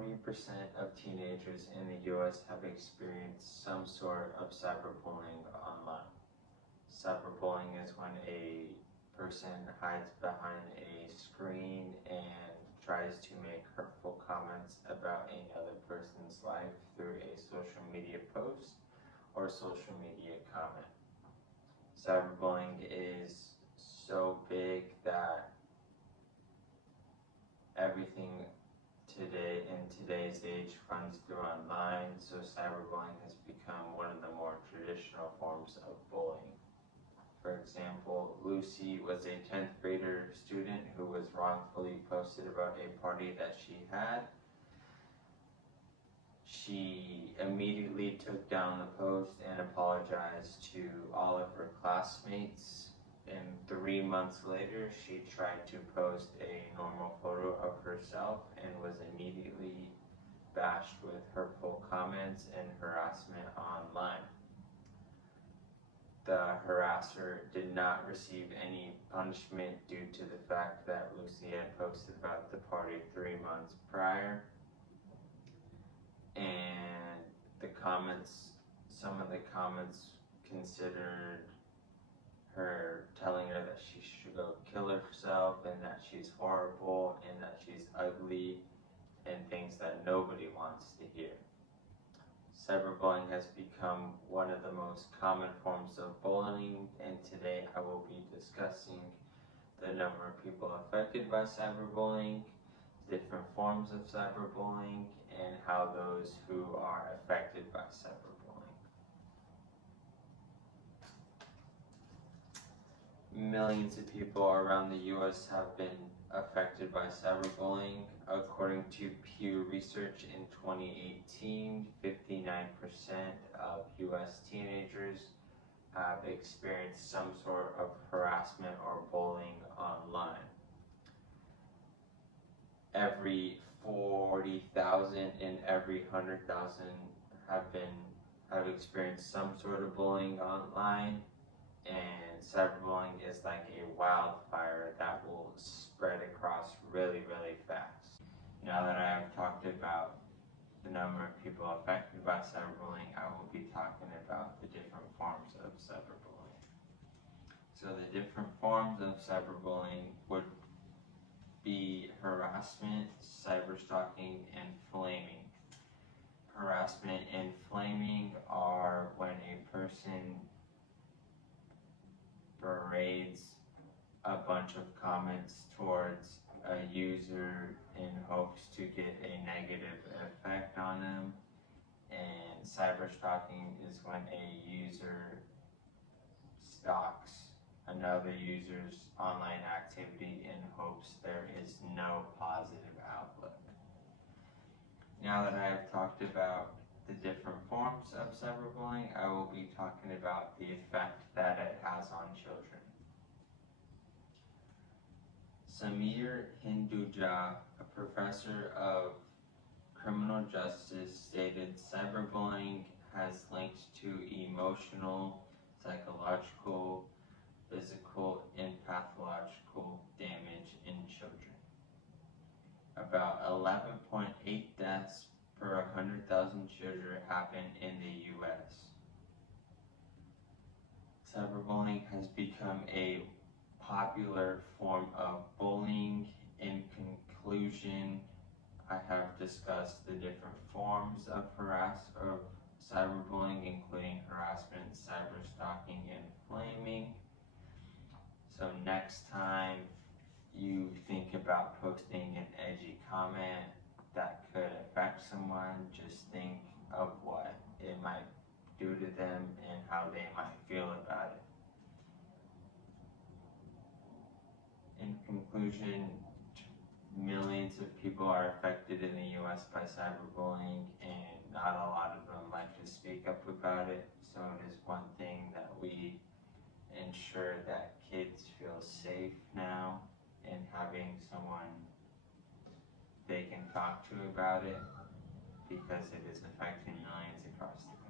40% of teenagers in the US have experienced some sort of cyberbullying online. Cyberbullying is when a person hides behind a screen and tries to make hurtful comments about another person's life through a social media post or social media comment. Cyberbullying is so big that everything today in today's age runs through online, so cyberbullying has become one of the more traditional forms of bullying. For example, Lucy was a 10th grader student who was wrongfully posted about a party that she had. She immediately took down the post and apologized to all of her classmates. And 3 months later, she tried to post a normal photo of herself and was immediately bashed with hurtful comments and harassment online. The harasser did not receive any punishment due to the fact that Lucy had posted about the party 3 months prior. And some of the comments considered her telling her that she should go kill herself and that she's horrible and that she's ugly and things that nobody wants to hear. Cyberbullying has become one of the most common forms of bullying, and today I will be discussing the number of people affected by cyberbullying, different forms of cyberbullying, and how those who are affected by cyberbullying. Millions of people around the US have been affected by cyberbullying. According to Pew Research in 2018, 59% of US teenagers have experienced some sort of harassment or bullying online. Every 40,000 and every 100,000 have experienced some sort of bullying online. And cyberbullying is like a wildfire that will spread across really, really fast. Now that I have talked about the number of people affected by cyberbullying, I will be talking about the different forms of cyberbullying. So the different forms of cyberbullying would be harassment, cyberstalking, and flaming. Harassment and flaming are when a person parades a bunch of comments towards a user in hopes to get a negative effect on them. And cyberstalking is when a user stalks another user's online activity in hopes there is no positive outlook. Now that I have talked about the different forms of cyberbullying, I will be talking about the effect that it has on children. Sameer Hinduja, a professor of criminal justice, stated cyberbullying has linked to emotional, psychological, physical, and pathological damage in children. About 11.8 deaths per 100,000 children happen in the US. Cyberbullying has become a popular form of bullying. In conclusion, I have discussed the different forms of cyberbullying, including harassment, cyberstalking, and flaming. So next time you think about posting an edgy comment that could affect someone, just think of what it might do to them and how they might feel about it. In conclusion, millions of people are affected in the US by cyberbullying, and not a lot of them like to speak up about it. So it is one thing that we ensure that kids feel safe now and having someone they can talk to about it, because it is affecting millions across the country.